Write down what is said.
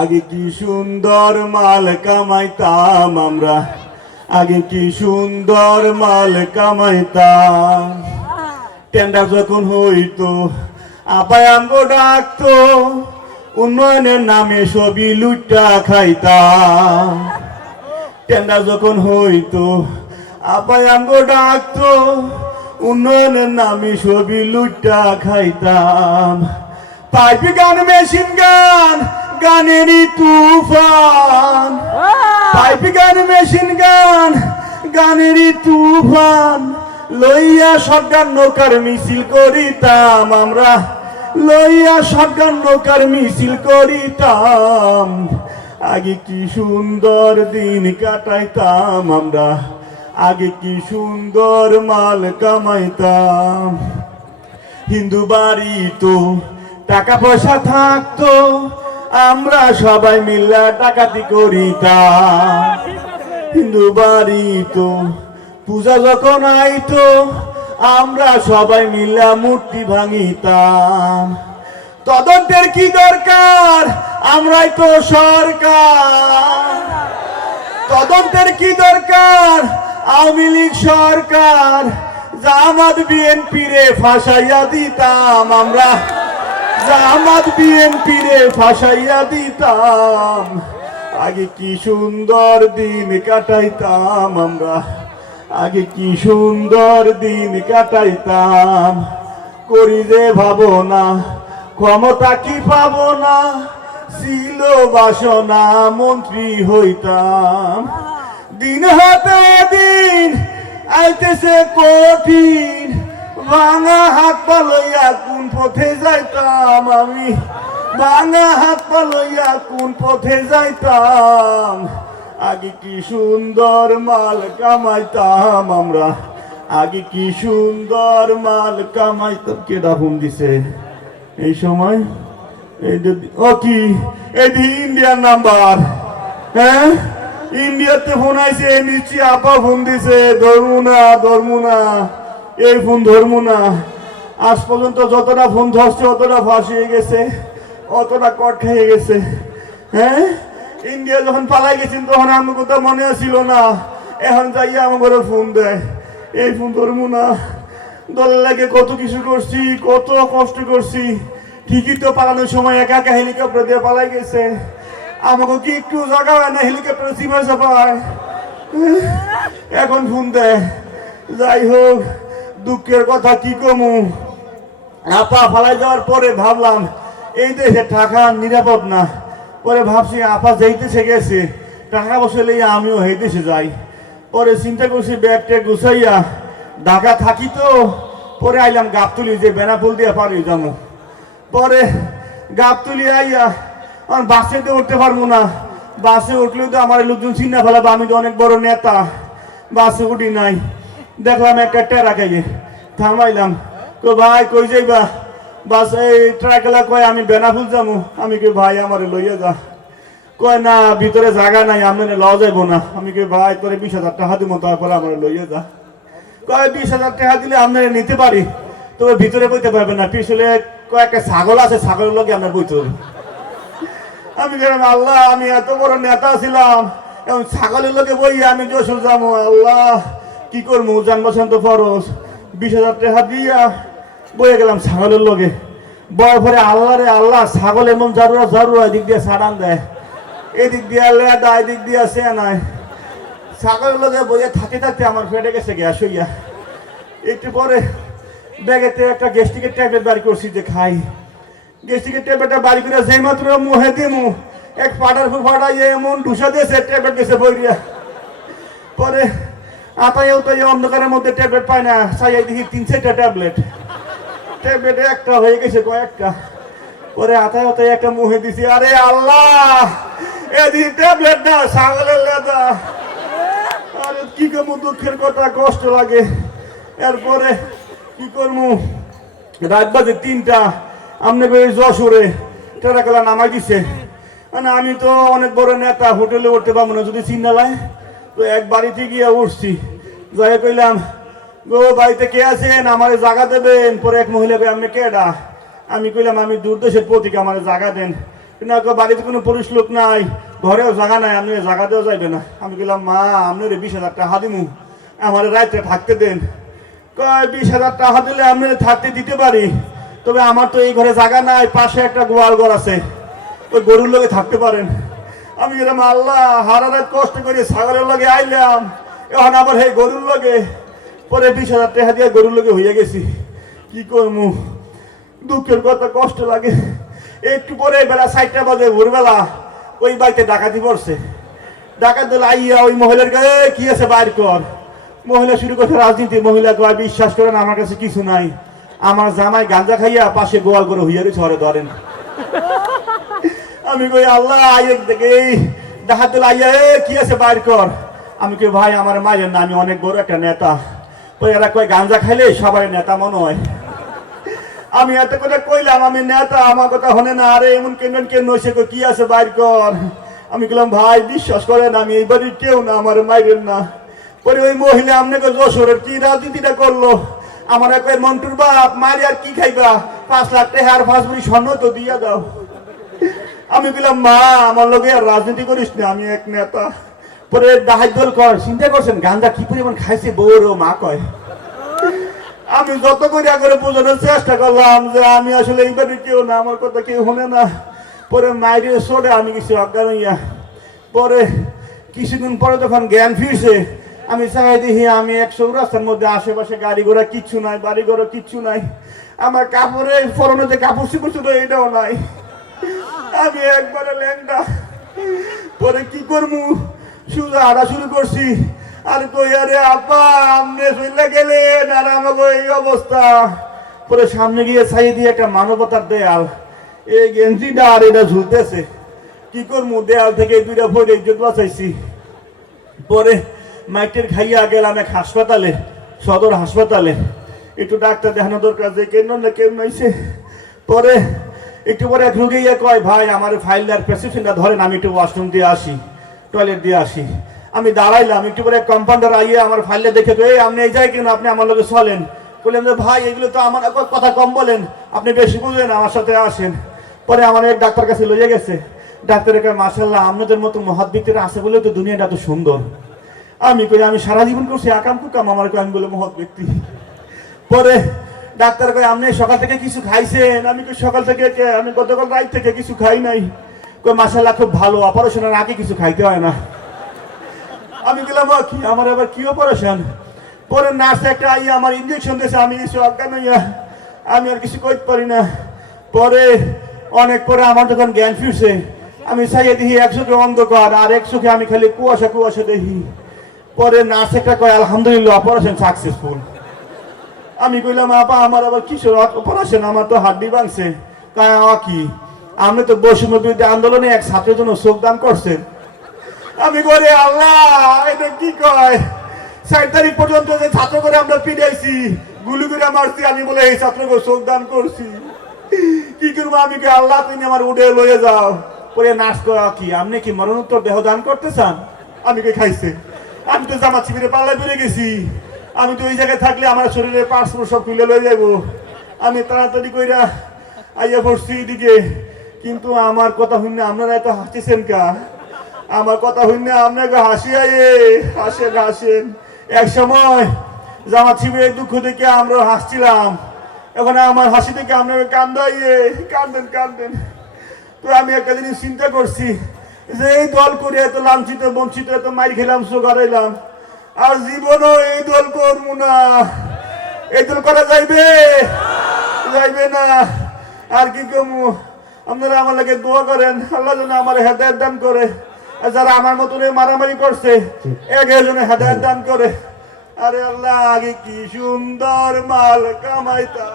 আগে কি সুন্দর মাল কামাইতাম আমরা, আগে কি সুন্দর মাল কামাইতাম। টেন্ডার যখন হইতো আপায় আমগো ডাকতো, উন্নয়নের নামে সবই লুটা খাইতাম। টেন্ডার যখন হইতো আপায় আমগো ডাকতো, উন্নয়নের নামে সবই লুটা খাইতাম। পাইপ গান মেশিন গান গানেরই তুফান, পাইপ গান মেশিন গান গানেরই তুফান, লইয়া শটগান নৌকার মিছিল করিতাম আমরা, লইয়া শটগান নৌকার মিছিল করিতাম। আগে কি সুন্দর দিন কাটাইতাম আমরা, আগে কি সুন্দর মাল কামাইতাম। হিন্দু বাড়ি তো টাকা পয়সা থাকতো, আমরা সবাই মিল্লা ডাকাতি করিতাম। হিন্দু বাড়ি তো পূজা যখন আইতো, আমরা সবাই মিল্লা মূর্তি ভাঙিতাম। তদন্তের কি দরকার, আমরাই তো সরকার। তদন্তের কি দরকার, আওয়ামী লীগ সরকার। জামাত বিএনপি রে ফাঁসাইয়া দিতাম আমরা, জামাত বিএনপি রে ফাঁসাইয়া দিতাম। আগে কি সুন্দর দিন কাটাইতাম আমরা, আগে কি সুন্দর দিন কাটাইতাম। করি যে ভাবনা ক্ষমতা কি পাবো না, ছিল বাসনা মন্ত্রী হইতাম। দিন হাতে দিন আইতেছে কঠিন, ভাঙা হাত পা লইয়া কোন পথে যাইতাম আমি, ভাঙা হাত পা লইয়া কোন পথে যাইতাম। আগে কি সুন্দর মাল কামাইতাম আমরা, আগে কি সুন্দর মাল কামাইতাম। কেডা ফোন দিছে এই সময়? ও কি এই ইন্ডিয়ান নাম্বার? হ্যাঁ, ইন্ডিয়াতে ফোন আইছে, নিশ্চয় আপা ফোন দিছে। ধরমু না, ধরমু না, এই ফোন ধরমু না। আজ পর্যন্ত যতটা ফোন ধরছে অতটা ফাঁস হয়ে গেছে, অতটা কট খেয়ে গেছে। হ্যাঁ, ইন্ডিয়া যখন পালাই গেছেন তখন আমার কথা মনে ছিল না, এখন যাইয়া আমার ঘরে ফোন দেয়। এই ফোন ধরমু না। দলের লাগে কত কিছু করছি, কত কষ্ট করছি, ঠিকই তো পালানোর সময় একা একা হেলিকপ্টার দিয়ে পালাই গেছে। আমাকে কি একটু জায়গা হয় না হেলিকপ্টার সিমা চাপায়, এখন ফোন দেয়। যাই হোক, দুঃখের কথা কি কমু। আপা ফালাই যাওয়ার পরে ভাবলাম এই দেশে টাকা নিরাপদ না। পরে ভাবছি আপা যেই দেশে গেছে টাকা বসলে আমিও এই দেশে যাই। পরে চিন্তা করছি ব্যাগ ট্যাগ গুছাইয়া ঢাকা থাকি তো, পরে আইলাম গাবতলি যে বেনাপুল দিয়ে পারি যাবো। পরে গাবতলি আইয়া বাসে তো উঠতে পারবো না, বাসে উঠলেও তো আমার লোকজন চিন্তা ফেলাবো আমি তো অনেক বড় নেতা। বাসে উঠি নাই, দেখলাম একটা টেরা খাইয়ে থামাইলাম। তো ভাই কই যাইবা? বাস এই ট্রাকেলা কয় আমি বেনাফুল যাবো। আমি কি ভাই আমার লইয়া যা। কয় না ভিতরে জায়গা নাই, আমি লওয়া যাইবো না। আমি কি ভাই তোরে 20,000 টাকা দিব, তারপরে আমার লইয়া যা। কয় 20,000 টাকা দিলে আপনারা নিতে পারি, তবে ভিতরে বইতে পারবেন না, পিছলে কয়েকটা ছাগল আছে, ছাগলের লোকে আপনার বইতে হবে। আমি গেলাম আল্লাহ, আমি এত বড় নেতা ছিলাম, এবং ছাগলের লোকে বই আমি যশোর যাবো। আল্লাহ কি করবো, যান বসান তো ফরজ। 20,000 টাকা দিয়া বইয়ে গেলাম ছাগলের লোকে। বয় পরে আল্লাহ রে আল্লাহ, ছাগল এমন জারুরা জারুরা এদিক দিয়ে সাড়ান দেয়, এদিক দিয়ে লেদা, এদিক দিয়ে সে নাই। ছাগলের লোকে বইয়ে থাকতে থাকতে আমার ফেটে গেছে গ্যাস হইয়া। একটু পরে ব্যাগেতে একটা গ্যাস্ট্রিকের ট্যাবলেট বাড়ি করছি যে খাই। গ্যাস্ট্রিকের ট্যাবলেটটা বাড়ি করে যেই মাত্র মুহে দিমু, এক ফাটার ফুল ফাটাইয়ে এমন ঢুসা দিয়েছে, ট্যাবলেট গেছে বইয়া। পরে আতাইও তো অন্ধকারের মধ্যে ট্যাবলেট পায় না, সাইয়াই দেখি 3-4টা ট্যাবলেট, ট্যাবলেটে একটা হয়ে গেছে কয়েকটা। পরে আতাইও তো একটা মুহে দিছি। আরে আল্লাহ, এদিকে ট্যাবলেট না, ছাগলের লেদা। আরে কি কমু, দুঃখের কথা, কষ্ট লাগে। এরপরে কি করবো, রাত বাজে 3টা, আমনে যশোরে টেরাকলা নামাই দিছে। মানে আমি তো অনেক বড় নেতা, হোটেলে উঠতে পারবো না যদি চিন্তালায়। তো এক বাড়িতে গিয়ে উঠছি, যাই কইলাম গো বাড়িতে কে আছেন, আমার জায়গা দেবেন। পরে এক মহিলা কই আমি কেডা? আমি কইলাম আমি দূরদেশের প্রতীক, আমার জায়গা দেন। না বাড়িতে কোনো পুরুষ লোক নাই, ঘরেও জায়গা নাই, আপনি জায়গা দেওয়া যাইবে না। আমি বললাম মা আপনার 20,000 টাকা দিমু, আমার রাত্রে থাকতে দেন। কয় 20,000 টাকা দিলে আপনি থাকতে দিতে পারি, তবে আমার তো এই ঘরে জায়গা নাই, পাশে একটা গোয়াল ঘর আছে, ওই গরুর লগে থাকতে পারেন। আমি গেলাম আল্লাহ হারা রাত কষ্ট করে ছাগলের লগে আইলাম, এখন আবার এই গরুর লগে। পরে 20,000 টাকা দিয়ে গরুর লগে হইয়া গেছি, কি করবো, দুঃখের কথা, কষ্ট লাগে। একটু পরে বেলা 4টা বাজে ভোরবেলা ওই বাড়িতে ডাকাতি পড়ছে। ডাকাত দিল আইয়া ওই মহিলার কাছে কি আছে বাইর কর। মহিলা শুরু করছে রাজনীতি। মহিলা কয় বিশ্বাস করেন আমার কাছে কিছু নাই, আমার জামাই গাঁজা খাইয়া পাশে গোয়াল করে হইয়া গেছে, ঘরে ধরেন। আমি কই আল্লাহ আইয়ের দেখে এই ডাকাত দিল আইয়া কি আছে বাইর কর। আমি কই ভাই আমার মায়ের না, আমি অনেক বড় একটা নেতা। ওই এরা কয় গাঁজা খাইলে সবাই নেতা মনে হয়। আমি এত করে কইলাম আমি নেতা, আমার কথা হনে না, আরে এমন কেন নইছে, কি আছে বাইর কর। আমি বললাম ভাই বিশ্বাস করেন আমি এই বাড়ির কেউ না, আমার মাইরেন না। পরে ওই মহিলা আপনাকে যশোরের কি রাজনীতিটা করলো, আমার এক মন্টুর বাপ মারি আর কি খাইবা, 5 লাখ টাকা আর 5 ভরি স্বর্ণ তো দিয়া দাও। আমি বললাম মা আমার লোকে আর রাজনীতি করিস না, আমি এক নেতা। পরে ডাহাই দল কর, চিন্তা করছেন গাঁজা কি পরিমাণ খাইছে বউর ও মা কয়। আমি যত করে আগে বোঝানোর চেষ্টা করলাম যে আমি আসলে এই বাড়ির কেউ না, আমার কথা কেউ শোনে না। পরে মাইরে সরে আমি কিছু অজ্ঞান হইয়া। পরে কিছুদিন পরে যখন জ্ঞান ফিরছে, আমি চাই দেখি আমি 100 রাস্তার মধ্যে, আশেপাশে গাড়ি ঘোড়া কিচ্ছু নাই, বাড়ি ঘোড়া কিচ্ছু নাই, আমার কাপড়ে পরনে যে কাপড় চুপড় ছিল এটাও নাই, আমি একবারে ল্যাংটা। পরে কি করবো, সোজা হাঁটা শুরু করছি। আর কই আরে আপা আপনি চলে গেলেন আর আমাকে এই অবস্থা। পরে সামনে গিয়ে ছাই দিয়ে একটা মানবতার দেয়াল, এই গেঞ্জিটা আর এটা ঝুলতেছে, কি করবো, দেয়াল থেকে 2টা ফোট ইজ্জত বাঁচাইছি। পরে মাইটের খাইয়া গেলাম এক হাসপাতালে, সদর হাসপাতালে, একটু ডাক্তার দেখানো দরকার যে কেন না কেমন হয়েছে। পরে একটু পরে এক রুগী কয় ভাই আমার ফাইলটার প্রেসক্রিপশনটা ধরেন, আমি একটু ওয়াশরুম দিয়ে আসি, টয়লেট দিয়ে আসি। আমি দাঁড়াইলাম, একটু পরে কম্পাউন্ডার আইয়ে আমার ফাইলটা দেখে তো এই আপনি এই যাই কেন, আপনি আমার লোকে চলেন। বললাম যে ভাই এগুলো তো আমার কথা কম বলেন, আপনি বেশি বুঝলেন, আমার সাথে আসেন। পরে আমার এক ডাক্তার কাছে লইয়া গেছে। ডাক্তারের কাছে মাশাআল্লাহ আপনাদের মতো মহৎ ব্যক্তিরা আছে বলে তো দুনিয়াটা এত সুন্দর। আমি কই আমি সারা জীবন করছি আকাম কুকাম, আমার কই আমি বলে মহৎ ব্যক্তি। পরে ডাক্তার কই আপনি সকাল থেকে কিছু খাইছেন? আমি কই সকাল থেকে আমি গতকাল রাত থেকে কিছু খাই নাই। কই মাশাআল্লাহ খুব ভালো, অপারেশনের আগে কিছু খাইতে হয় না। আমি বললাম কি আমার আবার কি অপারেশন? পরে নার্স একটা আইয়া আমার ইঞ্জেকশন দিয়েছে, আমি কিছু অজ্ঞান হইয়া আমি আর কিছু করতে পারি না। পরে অনেক পরে আমার যখন জ্ঞান ফিরছে, আমি চাইয়ে দেখি 1 চোখে অন্ধকার আর 1 চোখে আমি খালি কুয়াশা কুয়াশা দেখি। পরে নার্স একটা কয় আলহামদুলিল্লাহ অপারেশন সাকসেসফুল। আমি কইলাম আপা আমার আবার কিসের অপারেশন, আমার তো হাড্ডি ভাঙছে। কি আপনি তো বৈষম্য বিরোধী আন্দোলনে এক ছাত্রের জন্য চোখ দান করছেন। আমি করে আল্লাহ এটা কি কয়, 4 তারিখ পর্যন্ত যে ছাত্র করে আমরা পিড়াইছি, গুলি করে মারছি, আমি বলে এই ছাত্রকে চোখ দান করছি। কি করবো, আমি কি আল্লাহ তুমি আমার উঠে লয়ে যাও। পরে নার্স করা কি আপনি কি মরণোত্তর দেহ দান করতে চান? আমি কি খাইছে, আমি তো জামা ছিপিরে পাল্লায় বেড়ে গেছি, আমি তো ওই জায়গায় থাকলে আমার শরীরের পার্শ্ব সব তুলে লয়ে যাবো। আমি তাড়াতাড়ি কইরা আইয়া পড়ছি এদিকে, কিন্তু আমার কথা শুনে আপনারা এত হাসতেছেন কা? আমার কথা শুনে আপনাকে হাসি আইয়ে হাসেন হাসেন। এক সময় জামা ছিপিরে দুঃখ দেখে আমরা হাসছিলাম, এখন আমার হাসি দেখে আপনাকে কান্দাইয়ে কান্দেন কান্দেন। তো আমি একটা জিনিস চিন্তা করছি যে এই দল করে এত লাঞ্ছিত বঞ্চিত এত মাইর খেলাম, চোখ হারাইলাম, আর জীবনও এই দল করবো না। এই দল করা যাইবে যাইবে না। আর কি কমু, আপনারা আমার লাগে দোয়া করেন, আল্লাহ যেন আমার হেদায়েত দান করে। আর যারা আমার মতন মারামারি করছে একের জন্য হেদায়েত দান করে। আরে আল্লাহ আগে কি সুন্দর মাল কামাইতা।